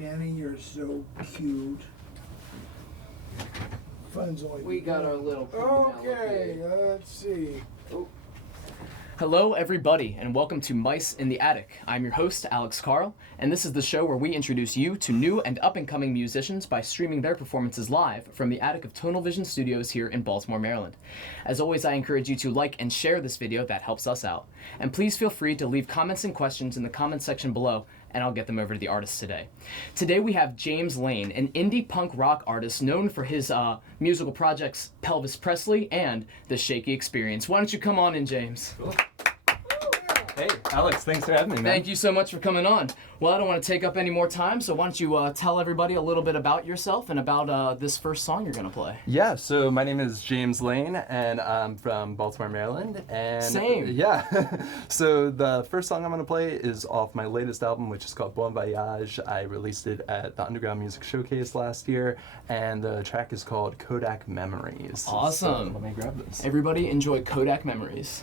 Danny, you're so cute. Fun's only We got our little Okay, let's see. Hello, everybody, and welcome to Mice in the Attic. I'm your host, Alex Carle, and this is the show where we introduce you to new and up-and-coming musicians by streaming their performances live from the attic of Tonal Vision Studios here in Baltimore, Maryland. As always, I encourage you to like and share this video. That helps us out. And please feel free to leave comments and questions in the comments section below, and I'll get them over to the artists today. Today we have James Lane, an indie punk rock artist known for his musical projects Pelvis Presley and the Shaky Experience. Why don't you come on in, James? Cool. Hey, Alex, thanks for having me, man. Thank you so much for coming on. Well, I don't want to take up any more time, so why don't you tell everybody a little bit about yourself and about this first song you're going to play. Yeah, so my name is James Lane, and I'm from Baltimore, Maryland. And Same. Yeah. So the first song I'm going to play is off my latest album, which is called Bon Voyage. I released it at the Underground Music Showcase last year, and the track is called Kodak Memories. Awesome. So let me grab this. Everybody enjoy Kodak Memories.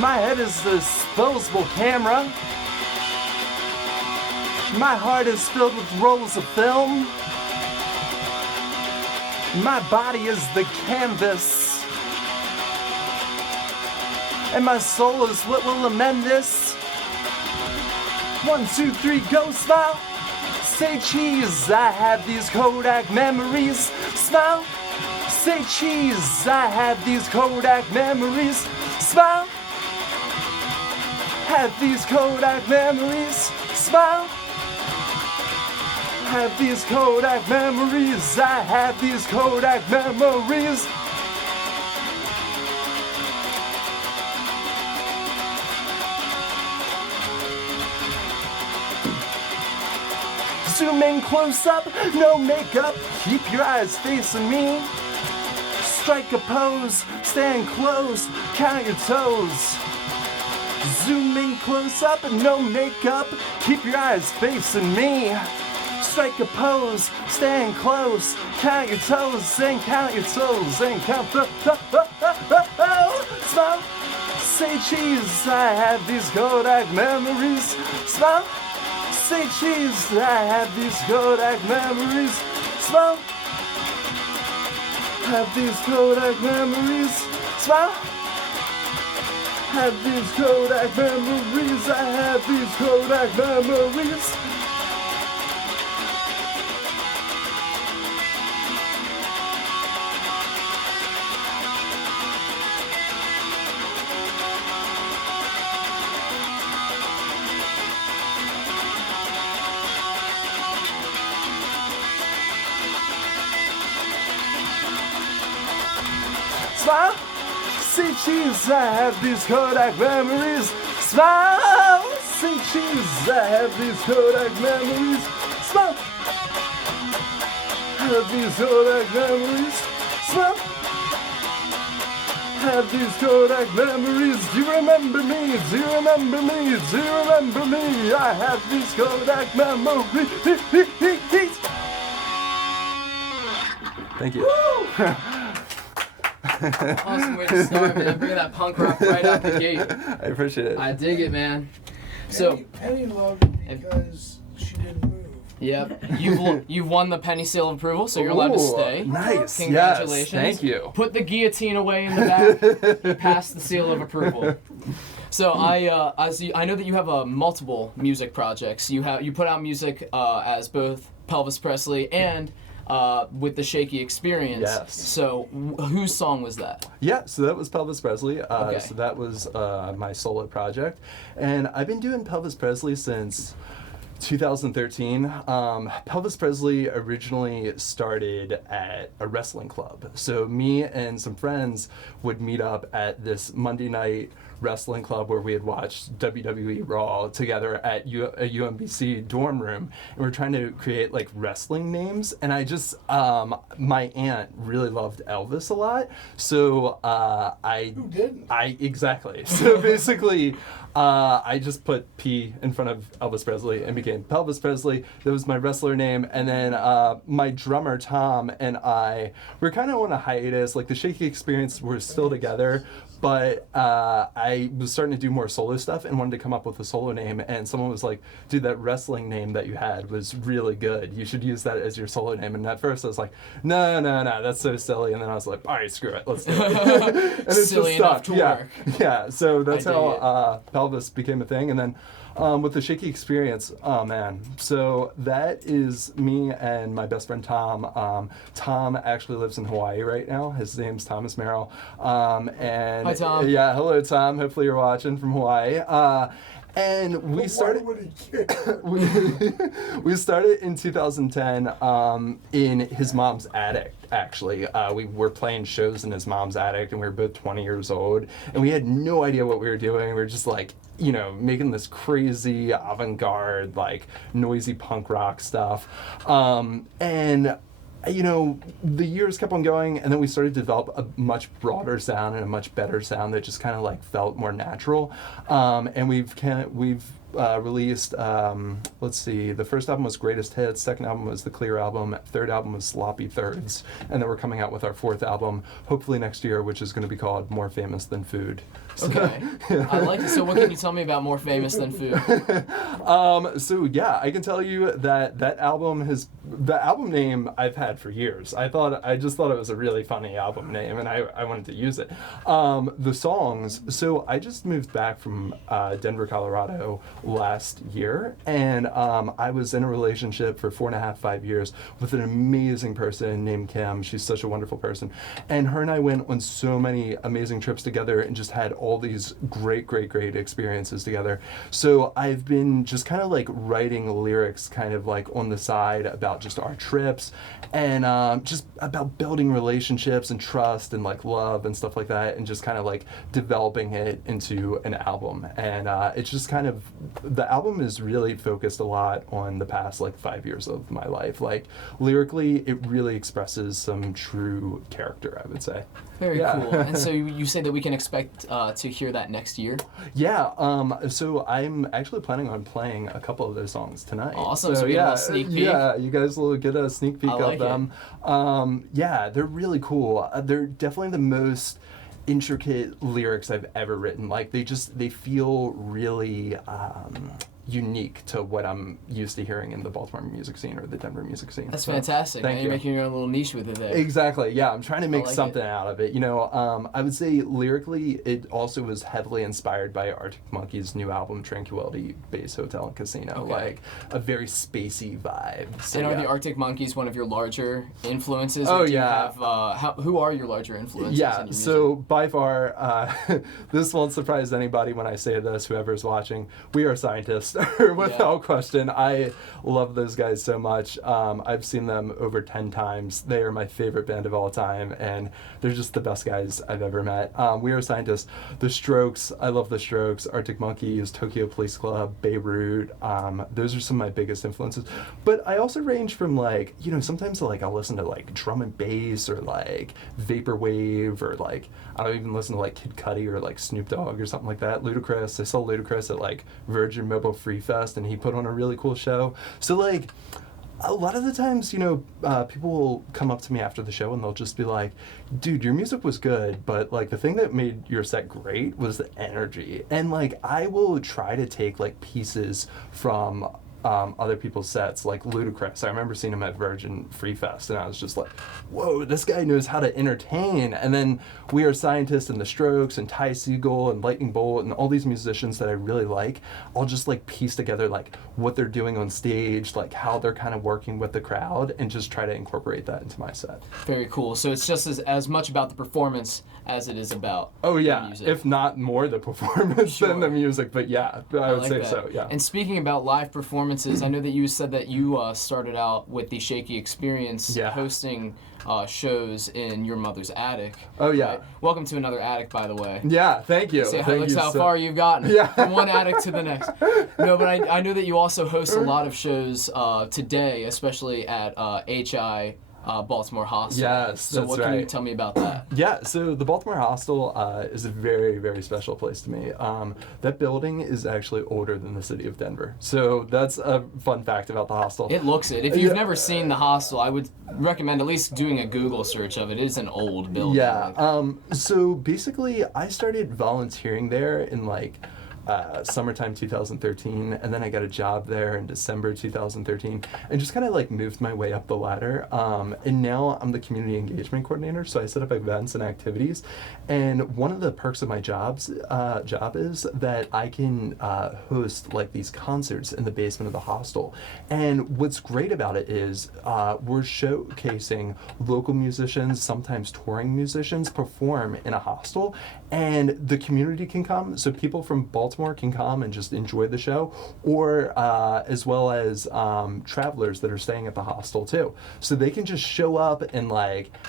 My head is a disposable camera. My heart is filled with rolls of film. My body is the canvas. And my soul is what will amend this. 1, 2, 3, go, smile. Say cheese, I have these Kodak memories. Smile. Say cheese, I have these Kodak memories. Smile. Have these Kodak memories. Smile. Have these Kodak memories. I have these Kodak memories. Zoom in close up, no makeup. Keep your eyes facing me. Strike a pose, stand close, count your toes. Zoom in close up and no makeup. Keep your eyes facing me. Strike a pose, stand close, count your toes and count your toes and count the smile. Say cheese, I have these Kodak memories. Smile. Say cheese, I have these Kodak memories. Smile. Have these Kodak memories. Smile. Have these Kodak memories. I have these Kodak memories. Smile. Say cheese, I have these Kodak memories. Smile. Say cheese, I have these Kodak memories. Smile. Have these Kodak memories. Smile. Have these Kodak memories. Do you remember me? Do you remember me? Do you remember me? I have these Kodak memories. Thank you. Awesome way to start, man. Bringing that punk rock right out the gate. I appreciate it. I dig it, man. So, Penny loved it because she didn't move. yep, you've won the Penny Seal of Approval, so you're allowed to Ooh, stay. Nice. Congratulations. Yes, thank you. Put the guillotine away in the back. You passed the Seal of Approval. So I know that you have multiple music projects. You put out music as both Pelvis Presley and with the Shaky Experience. Yes. So whose song was that? Yeah, so that was Pelvis Presley. Okay. So that was my solo project. And I've been doing Pelvis Presley since 2013. Pelvis Presley originally started at a wrestling club. So me and some friends would meet up at this Monday night wrestling club where we had watched WWE Raw together at a UMBC dorm room, and we're trying to create like wrestling names. And I just, my aunt really loved Elvis a lot, so Who didn't? Exactly. So basically, I just put P in front of Elvis Presley and became Pelvis Presley. That was my wrestler name. And then my drummer, Tom, and I were kind of on a hiatus. Like the Shaky Experience were still together, but I was starting to do more solo stuff and wanted to come up with a solo name. And someone was like, dude, that wrestling name that you had was really good. You should use that as your solo name. And at first I was like, no, that's so silly. And then I was like, all right, screw it, let's do it. And it's Silly just enough stuck. to work. Yeah, so that's I dig how Pelvis became a thing. And then with the Shaky Experience, oh man. So that is me and my best friend Tom. Tom actually lives in Hawaii right now. His name's Thomas Merrill. And Hi, Tom. Yeah, hello Tom. Hopefully you're watching from Hawaii. And we started. Why would he care? We started in 2010 in his mom's attic. Actually, we were playing shows in his mom's attic, and we were both 20 years old, and we had no idea what we were doing. We were just like, making this crazy avant-garde, like noisy punk rock stuff, and. The years kept on going, and then we started to develop a much broader sound and a much better sound that just kind of like felt more natural. And we've released, let's see, the first album was Greatest Hits, second album was The Clear Album, third album was Sloppy Thirds, and then we're coming out with our fourth album, hopefully next year, which is going to be called More Famous Than Food. Okay, I like it. So what can you tell me about More Famous Than Food? So yeah, I can tell you that the album name I've had for years. I just thought it was a really funny album name, and I wanted to use it. The songs, so I just moved back from Denver, Colorado last year, and I was in a relationship for 4.5-5 years with an amazing person named Kim. She's such a wonderful person, and her and I went on so many amazing trips together and just had all these great experiences together. So I've been just kind of like writing lyrics kind of like on the side about just our trips and just about building relationships and trust and like love and stuff like that, and just kind of like developing it into an album. And it's just kind of, the album is really focused a lot on the past like 5 years of my life. Like lyrically, it really expresses some true character, I would say. Very cool. And so you say that we can expect to hear that next year? Yeah, so I'm actually planning on playing a couple of those songs tonight. Awesome, so we get a little sneak peek. Yeah, you guys will get a sneak peek of them. Yeah, they're really cool. They're definitely the most intricate lyrics I've ever written. Like they feel really unique to what I'm used to hearing in the Baltimore music scene or the Denver music scene. That's fantastic. Thank you. You're making your own little niche with it there. Exactly, yeah. I'm trying to make like something out of it. I would say lyrically, it also was heavily inspired by Arctic Monkeys' new album, Tranquility Base Hotel and Casino. Okay. Like a very spacey vibe. So, and are yeah. the Arctic Monkeys one of your larger influences? Oh, or do yeah. You have, who are your larger influences? Yeah, in your music? so by far, this won't surprise anybody when I say this, whoever's watching, we are scientists, without question. I love those guys so much. I've seen them over 10 times. They are my favorite band of all time, and they're just the best guys I've ever met. We Are Scientists, The Strokes, I love The Strokes, Arctic Monkeys, Tokyo Police Club, Beirut. Those are some of my biggest influences. But I also range from like, sometimes like I'll listen to like drum and bass or like vaporwave, or like I'll even listen to like Kid Cudi or like Snoop Dogg or something like that. Ludacris, I saw Ludacris at like Virgin Mobile Free Fest, and he put on a really cool show. So like a lot of the times, people will come up to me after the show and they'll just be like, dude, your music was good, but like the thing that made your set great was the energy. And like I will try to take like pieces from other people's sets, like Ludacris. I remember seeing him at Virgin Free Fest, and I was just like, whoa, this guy knows how to entertain. And then We Are Scientists and The Strokes and Ty Segall and Lightning Bolt and all these musicians that I really like, I'll just like piece together like what they're doing on stage, like how they're kind of working with the crowd, and just try to incorporate that into my set. Very cool. So it's just as much about the performance as it is about the music. If not more the performance than the music, but yeah, I would like say that. so, yeah. And speaking about live performance, performances. I know that you said that you started out with the Shaky Experience, hosting shows in your mother's attic. Oh, yeah. Right? Welcome to another attic, by the way. Yeah, thank you. See Thank you how far you've gotten from one attic to the next. No, but I know that you also host a lot of shows today, especially at HI Baltimore Hostel. Yes, so that's what can you tell me about that? Yeah, so the Baltimore Hostel is a very, very special place to me. That building is actually older than the city of Denver. So that's a fun fact about the hostel. It looks it. If you've never seen the hostel, I would recommend at least doing a Google search of it. It is an old building. Yeah, so basically I started volunteering there in summertime 2013, and then I got a job there in December 2013, and just kind of moved my way up the ladder. And now I'm the community engagement coordinator, so I set up events and activities. And one of the perks of my job is that I can host these concerts in the basement of the hostel. And what's great about it is we're showcasing local musicians, sometimes touring musicians, perform in a hostel, and the community can come. So people from Baltimore can come and just enjoy the show, or as well as travelers that are staying at the hostel too. So they can just show up and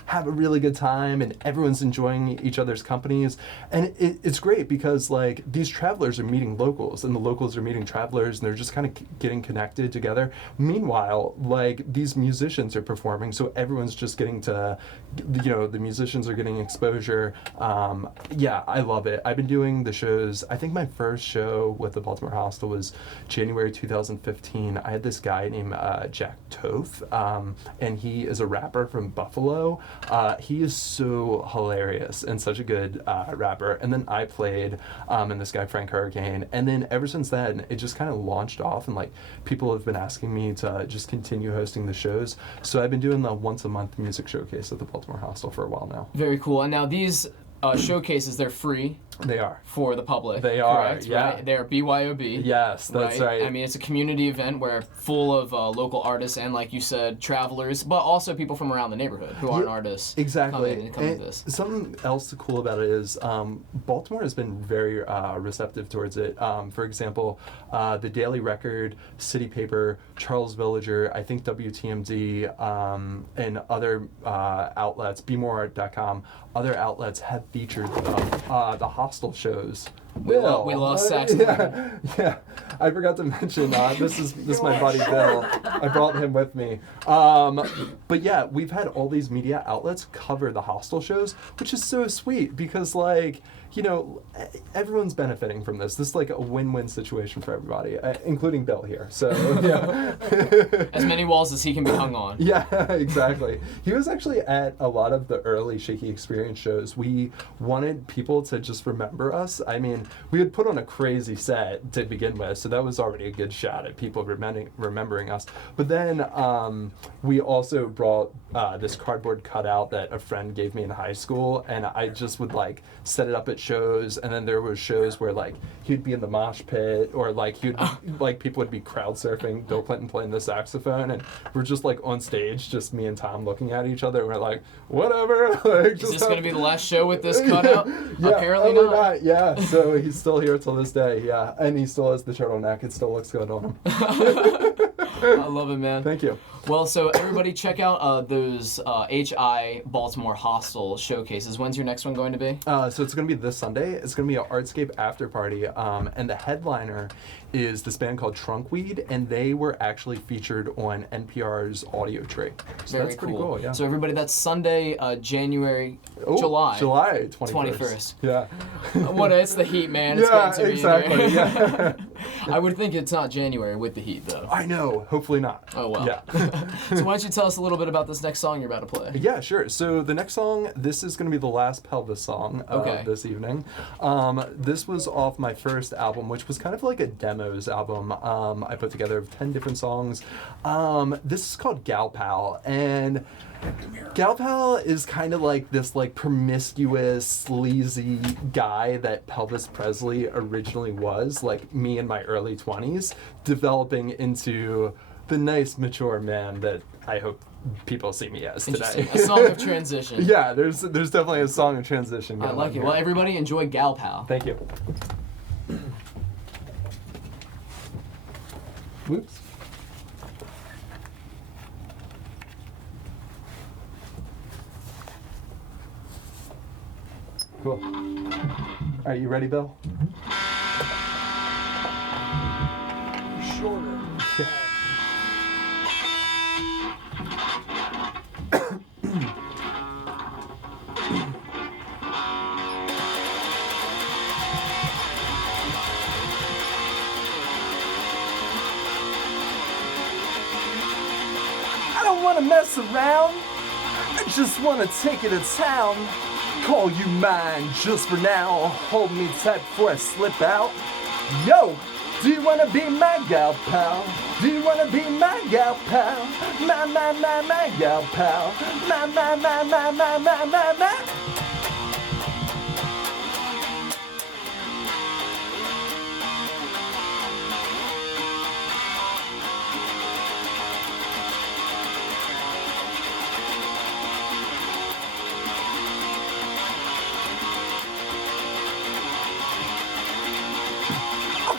have a really good time, and everyone's enjoying each other's companies. And it's great because these travelers are meeting locals, and the locals are meeting travelers, and they're just kind of getting connected together. Meanwhile, these musicians are performing, so everyone's just getting to, the musicians are getting exposure. Yeah, I love it. I've been doing the shows. I think my first show with the Baltimore Hostel was January 2015. I had this guy named Jack Toth, and he is a rapper from Buffalo. He is so hilarious and such a good rapper. And then I played, and this guy Frank Hurricane. And then ever since then, it just kind of launched off, and people have been asking me to just continue hosting the shows. So I've been doing the once a month music showcase at the Baltimore Hostel for a while now. Very cool. And now these showcases, they're free. They are. For the public. They are, correct, yeah. Right? They're BYOB. Yes, that's right. I mean, it's a community event where full of local artists and, like you said, travelers, but also people from around the neighborhood who aren't artists. Exactly. Come to this. Something else cool about it is Baltimore has been very receptive towards it. For example, the Daily Record, City Paper, Charles Villager, I think WTMD, and other outlets, BeMoreArt.com, other outlets have featured the hostel shows. We lost Saxon. Yeah. I forgot to mention, this is my buddy Bill. I brought him with me. But yeah, we've had all these media outlets cover the hostel shows, which is so sweet because everyone's benefiting from this. This is like a win-win situation for everybody, including Bill here. So yeah. As many walls as he can be hung on. Yeah, exactly. He was actually at a lot of the early Shaky Experience shows. We wanted people to just remember us. I mean, we had put on a crazy set to begin with, so that was already a good shot at people remembering us. But then we also brought this cardboard cutout that a friend gave me in high school, and I just would set it up at shows, and then there was shows where he'd be in the mosh pit, or people would be crowd surfing, Bill Clinton playing the saxophone, and we're just on stage, just me and Tom looking at each other, and we're like, whatever. Is this going to be the last show with this cutout? Yeah, apparently not. Yeah, so he's still here till this day, yeah, and he still has the turtleneck. It still looks good on him. I love it, man. Thank you. Well, so everybody check out those HI Baltimore Hostel showcases. When's your next one going to be? So it's going to be this Sunday. It's going to be an Artscape after party, and the headliner is this band called Trunkweed, and they were actually featured on NPR's Audio Tree. So Very that's pretty cool, yeah. So everybody, that's Sunday, July 21st. Yeah. It's the heat, man. It's yeah, getting to exactly. Me in here. Yeah. I would think it's not January with the heat, though. I know. Hopefully not. Oh, well. Yeah. So why don't you tell us a little bit about this next song you're about to play? Yeah, sure. So the next song, this is going to be the last Pelvis song this evening. This was off my first album, which was kind of like a demos album I put together of 10 different songs. This is called Gal Pal, and Gal Pal is kind of like this promiscuous, sleazy guy that Pelvis Presley originally was, like me in my early 20s, developing into the nice, mature man that I hope people see me as today. A song of transition. Yeah, there's definitely a song of transition going on. I like it. Here. Well, everybody enjoy Gal Pal. Thank you. Whoops. Cool. Are you ready, Bill? Shorter. I don't wanna mess around. I just wanna take it to town. Call you mine just for now. Hold me tight before I slip out. Yo, do you wanna be my gal pal? Do you wanna be my gal pal? My gal pal. My.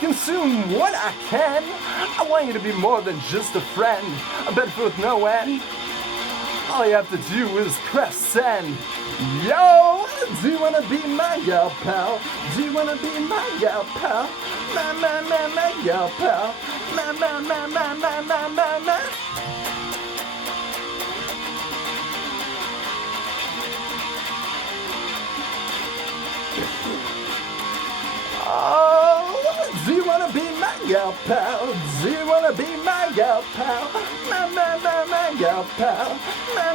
Consume what I can. I want you to be more than just a friend. A benefit with no end. All you have to do is press send. Yo, do you wanna be my gal pal? Do you wanna be my gal pal? My gal pal. My. Oh, do you wanna be my gal pal? Do you wanna be my gal pal? My gal pal. My.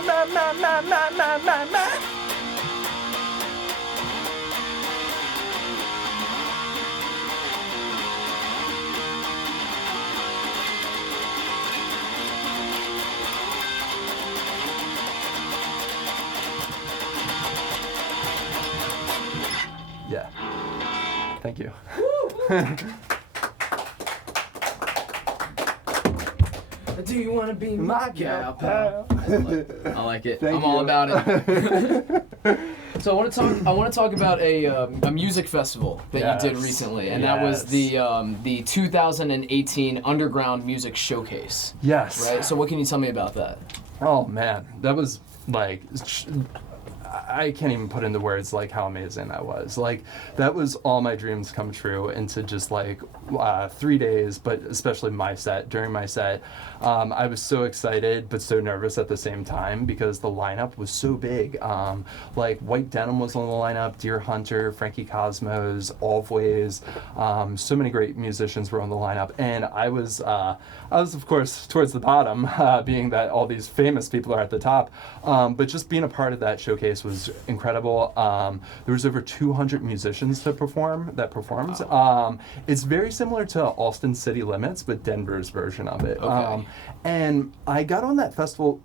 Yeah. Thank you. Do you want to be my gal pal? I like it. Thank I'm all you. about it. So I want to talk about a music festival that you did recently, and that was the 2018 Underground Music Showcase. Yes. Right. So what can you tell me about that? Oh man, that was like, I can't even put into words like how amazing that was. Like, that was all my dreams come true into just like 3 days, but especially during my set. I was so excited but so nervous at the same time because the lineup was so big. Like White Denim was on the lineup, Deer Hunter, Frankie Cosmos, Always. So many great musicians were on the lineup, and I was of course towards the bottom, being that all these famous people are at the top. But just being a part of that showcase was incredible. There was over 200 musicians that performed. It's very similar to Austin City Limits, but Denver's version of it. Okay. And I got on that festival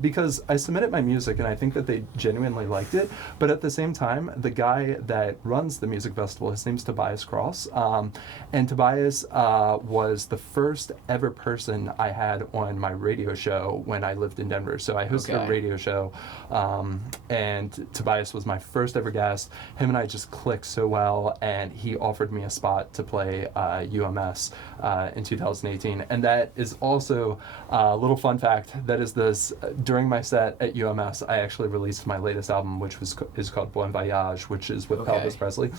because I submitted my music and I think that they genuinely liked it. But at the same time, the guy that runs the music festival, his name's Tobias Cross. And Tobias was the first ever person I had on my radio show when I lived in Denver. So I hosted a radio show, and Tobias was my first ever guest. Him and I just clicked so well, and he offered me a spot to play UMS in 2018. And that is also a little fun fact. That is this, during my set at UMS, I actually released my latest album, which is called Bon Voyage, which is with Pelvis Presley.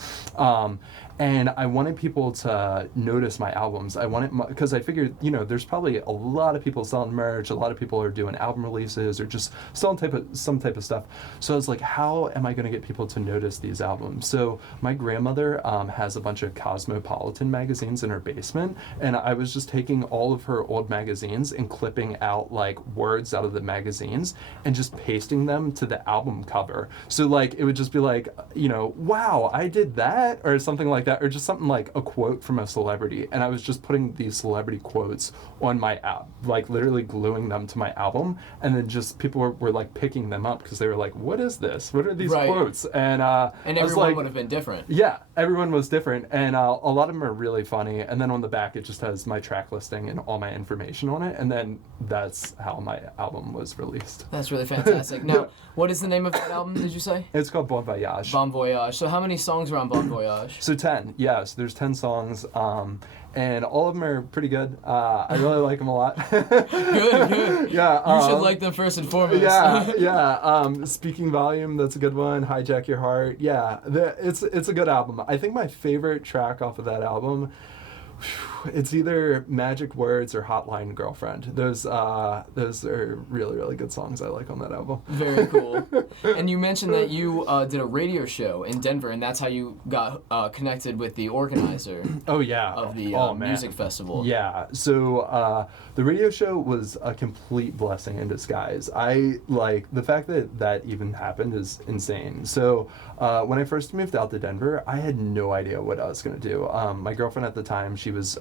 And I wanted people to notice my albums. I wanted, because I figured, there's probably a lot of people selling merch, a lot of people are doing album releases or just some type of stuff. So I was like, how am I going to get people to notice these albums? So my grandmother has a bunch of Cosmopolitan magazines in her basement, and I was just taking all of her old magazines and clipping out like words out of the magazines and just pasting them to the album cover. So like it would just be like, wow, I did that, or something like that, or just something like a quote from a celebrity. And I was just putting these celebrity quotes on my app, like literally gluing them to my album, and then just people were like picking them up because they were like, what is this? What are these quotes? And everyone would have been different. Yeah, everyone was different, and a lot of them are really funny. And then on the back, it just has my track listing and all my information on it, and then that's how my album was released. That's really fantastic. Now, what is the name of that album, did you say? It's called Bon Voyage. Bon Voyage. So how many songs are on Bon Voyage? So 10, yeah. So there's 10 songs, and all of them are pretty good. I really like them a lot. Good. Yeah. You should like them first and foremost. Yeah. Speaking Volume, that's a good one. Hijack Your Heart. Yeah, it's a good album. I think my favorite track off of that album, it's either Magic Words or Hotline Girlfriend. Those are really, really good songs I like on that album. Very cool. And you mentioned that you did a radio show in Denver, and that's how you got connected with the organizer Oh, yeah. of the music festival. Yeah, so the radio show was a complete blessing in disguise. The fact that even happened is insane. So when I first moved out to Denver, I had no idea what I was going to do. My girlfriend at the time, she was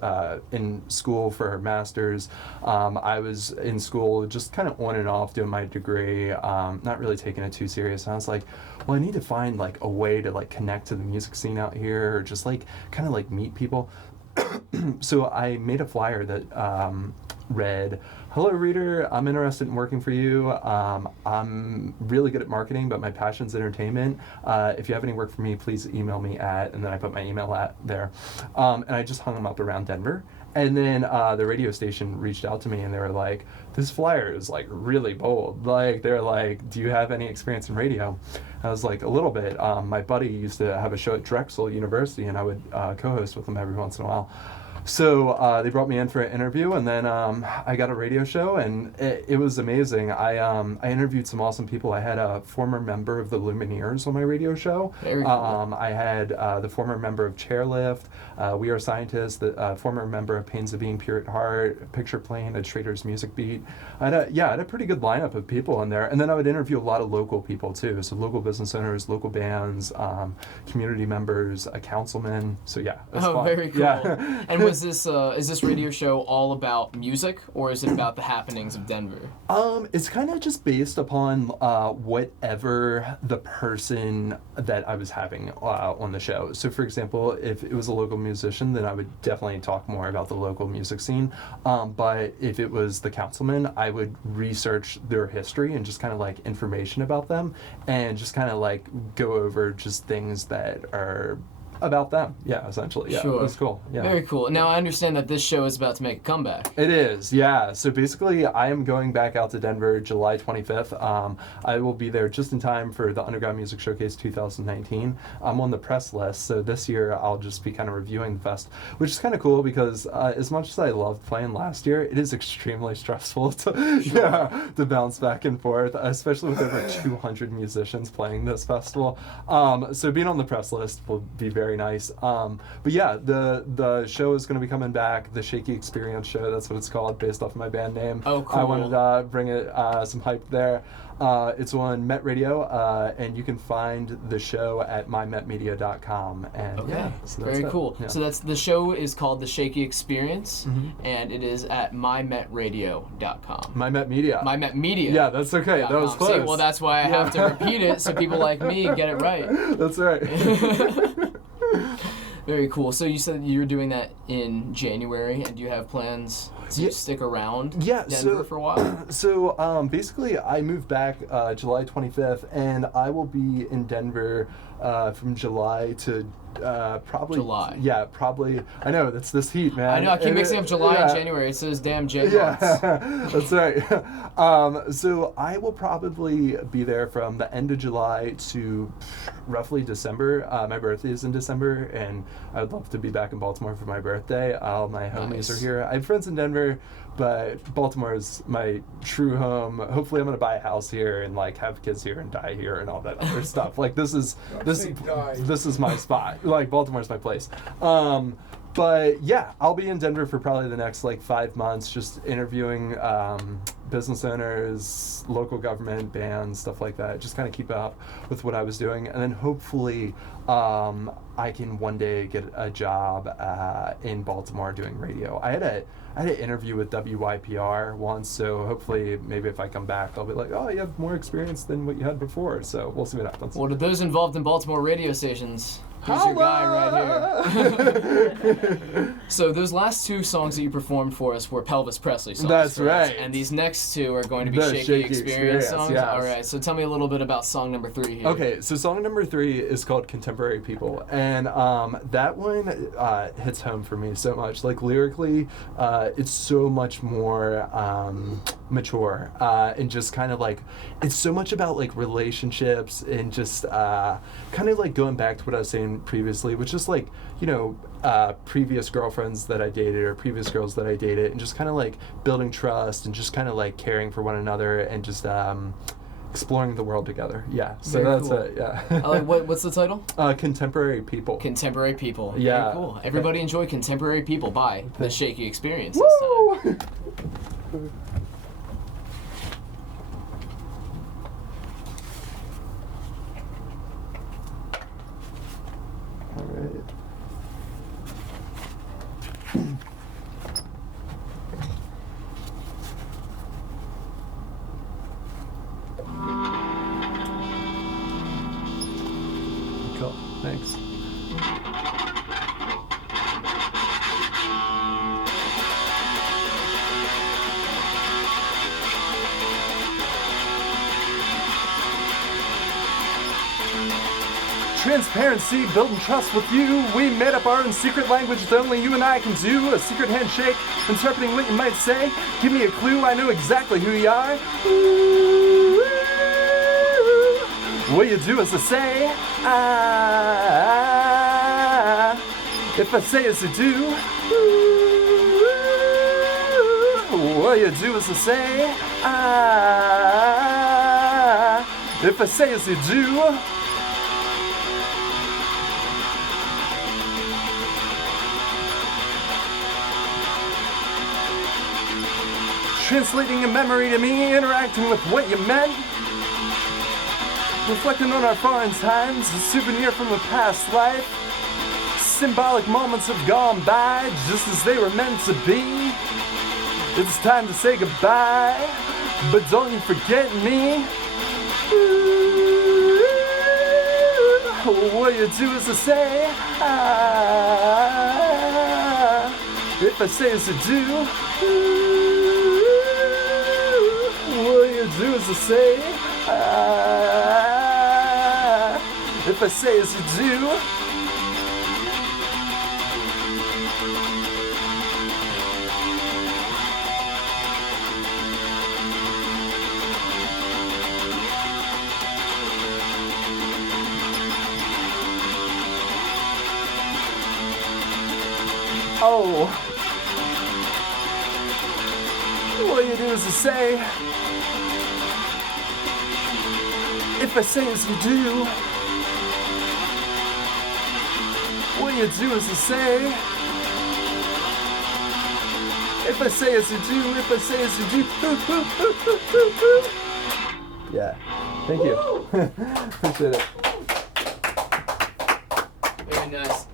in school for her master's. I was in school just kind of on and off doing my degree, not really taking it too serious. And I was like, well, I need to find like a way to like connect to the music scene out here, or just like kind of like meet people. So I made a flyer that read, "Hello reader, I'm interested in working for you. I'm really good at marketing, but my passion's entertainment. If you have any work for me, please email me at," and then I put my email at there. And I just hung them up around Denver. And then the radio station reached out to me and they were like, "This flyer is like really bold." Like, they're like, "Do you have any experience in radio?" I was like, "A little bit. My buddy used to have a show at Drexel University and I would co-host with him every once in a while." So they brought me in for an interview, and then I got a radio show, and it was amazing. I interviewed some awesome people. I had a former member of the Lumineers on my radio show. Very cool. I had the former member of Chairlift, We Are Scientists, the former member of Pains of Being Pure at Heart, Picture Plane, a Trader's Music Beat. I had a pretty good lineup of people in there, and then I would interview a lot of local people too. So local business owners, local bands, community members, a councilman. So yeah, it was fun. Very cool. Yeah. And is this radio show all about music, or is it about the happenings of Denver? It's kind of just based upon whatever the person that I was having on the show. So for example, if it was a local musician, then I would definitely talk more about the local music scene. But if it was the councilman, I would research their history and just kind of like information about them, and just kind of like go over just things that are about them. Yeah, essentially. Yeah, Sure. It was cool. Yeah. Very cool. Now, I understand that this show is about to make a comeback. It is, yeah. So basically, I am going back out to Denver July 25th. I will be there just in time for the Underground Music Showcase 2019. I'm on the press list, so this year I'll just be kind of reviewing the fest, which is kind of cool because as much as I loved playing last year, it is extremely stressful to bounce back and forth, especially with over 200 musicians playing this festival. So being on the press list will be very nice. But yeah, the show is going to be coming back, the Shaky Experience show, that's what it's called, based off of my band name. Oh, cool. I wanted to bring it some hype there. It's on Met Radio, and you can find the show at mymetmedia.com. And Okay, yeah, so that's very it. cool. Yeah. So the show is called The Shaky Experience, and it is at mymetradio.com. My Met Media. My Met Media. Yeah, that's okay. That was close. See, well, that's why I have to repeat it so people like me get it right. That's right. Very cool. So you said you were doing that in January, and do you have plans to stick around Denver for a while? So basically, I moved back July 25th, and I will be in Denver from July to probably July. Yeah, probably. I know, that's this heat, man. I know, I keep mixing up July and January. It says damn J months. Yeah, that's right. So I will probably be there from the end of July to roughly December. My birthday is in December, and I would love to be back in Baltimore for my birthday. All my homies are here. I have friends in Denver, but Baltimore is my true home. Hopefully I'm going to buy a house here and like have kids here and die here and all that other stuff. Like this is my spot. Like Baltimore's my place. But yeah, I'll be in Denver for probably the next like 5 months, just interviewing business owners, local government, bands, stuff like that. Just kind of keep up with what I was doing, and then hopefully I can one day get a job in Baltimore doing radio. I had an interview with WYPR once, so hopefully maybe if I come back, I'll be like, oh, you have more experience than what you had before. So we'll see what happens. What are those involved in Baltimore radio stations? Who's your guy right here? So those last two songs that you performed for us were Pelvis Presley songs. That's right. And these next two are going to be The Shaky Experience songs? yes. All right, so tell me a little bit about song number 3 here. Okay, so song number 3 is called Contemporary People, and that one hits home for me so much. Like, lyrically, it's so much more mature, and just kind of like, it's so much about like relationships and just kind of like going back to what I was saying previously, which is like, you know, previous girlfriends that I dated or previous girls that I dated, and just kind of like building trust and just kind of like caring for one another and just exploring the world together. Yeah, so Very that's cool. it. Yeah. What's the title? Contemporary People. Contemporary People. Yeah. Very cool. Everybody enjoy Contemporary People by The Shaky Experience this time. Woo! All right. Cool. Thanks. Transparency, building trust with you. We made up our own secret language that only you and I can do. A secret handshake, interpreting what you might say. Give me a clue, I know exactly who you are. Ooh, what you do is to say, if I say as you do. Ooh, what you do is to say, if I say as you do. Translating a memory to me, interacting with what you meant. Reflecting on our foreign times, a souvenir from a past life. Symbolic moments have gone by, just as they were meant to be. It's time to say goodbye, but don't you forget me. Ooh, what you do is to say, if I say as you do. What you do is to say, if I say as you do. Oh, what you do is to say, if I say as you do. What you do is to say, if I say as you do, if I say as you do. Yeah, thank you. Appreciate it. Very nice.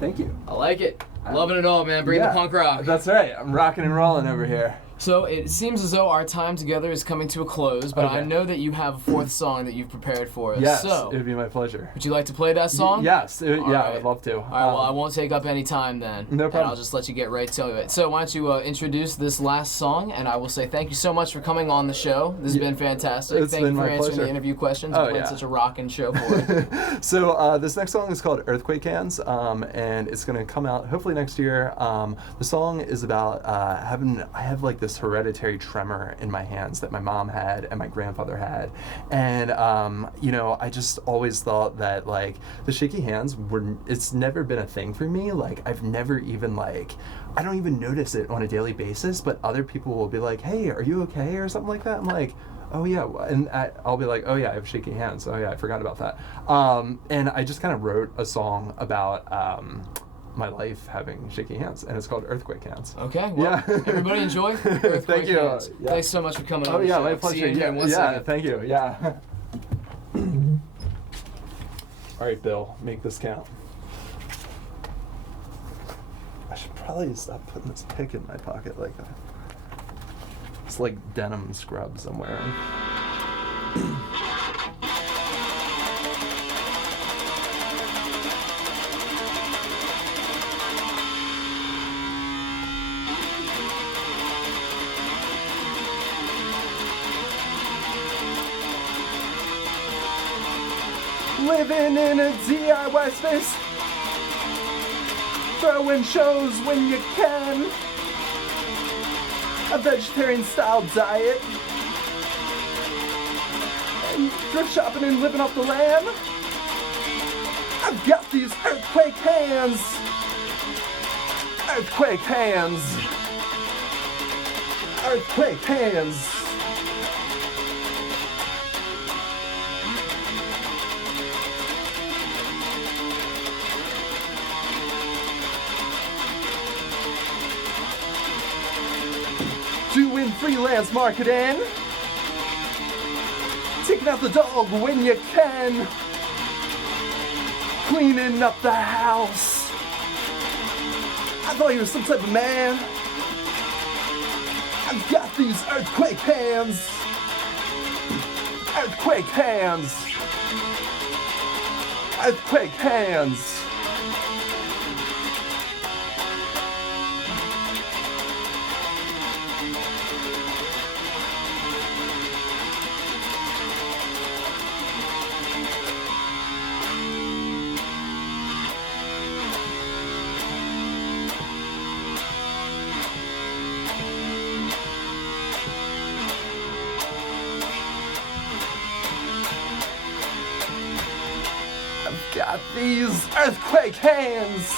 Thank you. I like it. Loving it all, man. Bring the punk rock. That's right. I'm rocking and rolling over here. So it seems as though our time together is coming to a close, but Okay. I know that you have a 4th song that you've prepared for us. Yes, So, it would be my pleasure. would you like to play that song? Yes, All I right. would love to. All right, well, I won't take up any time then. No problem. And I'll just let you get right to it. So why don't you introduce this last song, and I will say thank you so much for coming on the show. This has been fantastic. It's Thank been you for my answering pleasure. the interview questions Oh, and playing yeah. such a rockin' show for it. So this next song is called Earthquake Hands, and it's going to come out hopefully next year. The song is about I have like this hereditary tremor in my hands that my mom had and my grandfather had, and you know, I just always thought that like the shaky hands it's never been a thing for me. Like I've never even like, I don't even notice it on a daily basis, but other people will be like, hey, are you okay, or something like that. I'm like, oh yeah, and I'll be like, oh yeah, I have shaky hands. Oh yeah, I forgot about that. And I just kind of wrote a song about my life having shaky hands, and it's called Earthquake Hands. Okay, well, Yeah. everybody enjoy Earthquake Thank you. Hands. Yeah. Thanks so much for coming on Oh the yeah, show. my See pleasure. you in Yeah, one yeah, second. thank you. Yeah. All right, Bill, make this count. I should probably stop putting this pick in my pocket like that. It's like denim scrubs I'm wearing. living in a DIY space, throwing shows when you can, a vegetarian style diet, and thrift shopping and living off the land. I've got these earthquake hands, earthquake hands, earthquake hands. Doing freelance marketing, taking out the dog when you can, cleaning up the house. I thought you were some type of man. I've got these earthquake hands, earthquake hands, earthquake hands. Got these earthquake hands.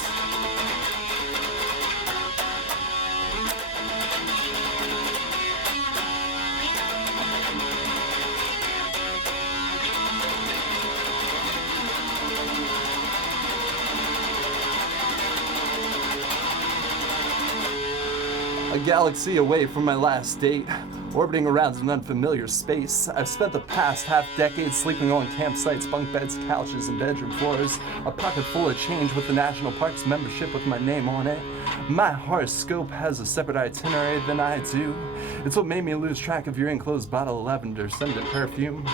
A galaxy away from my last date, orbiting around an unfamiliar space. I've spent the past half-decade sleeping on campsites, bunk beds, couches, and bedroom floors. A pocket full of change with the National Parks membership with my name on it. My horoscope has a separate itinerary than I do. It's what made me lose track of your enclosed bottle of lavender scented perfume.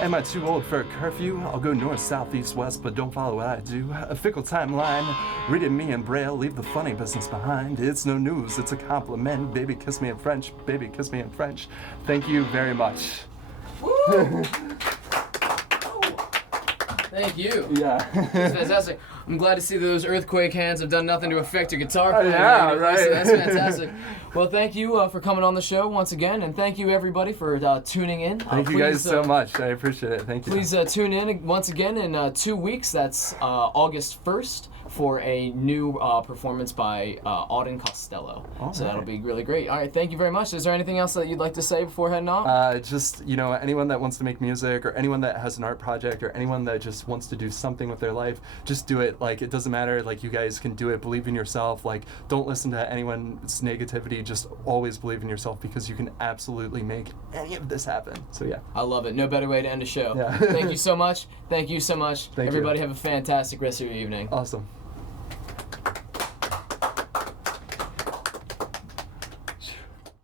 Am I too old for a curfew? I'll go north, south, east, west, but don't follow what I do. A fickle timeline, reading me in braille, leave the funny business behind. It's no news, it's a compliment. Baby, kiss me in French. Baby, kiss me in French. Thank you very much. Woo! Thank you. Yeah. That's fantastic. I'm glad to see that those earthquake hands have done nothing to affect your guitar playing. Yeah, right. So that's fantastic. Well, thank you for coming on the show once again, and thank you everybody for tuning in. Thank you guys so much. I appreciate it. Thank you. Please tune in once again in 2 weeks. That's August 1st for a new performance by Auden Costello. So that'll be really great. All right, thank you very much. Is there anything else that you'd like to say before heading off? Just, anyone that wants to make music, or anyone that has an art project, or anyone that just wants to do something with their life, just do it. Like, it doesn't matter. Like, you guys can do it. Believe in yourself. Like, don't listen to anyone's negativity. Just always believe in yourself, because you can absolutely make any of this happen. So, yeah. I love it. No better way to end a show. Yeah. Thank you so much. Thank you so much. Thank you. Everybody have a fantastic rest of your evening. Awesome.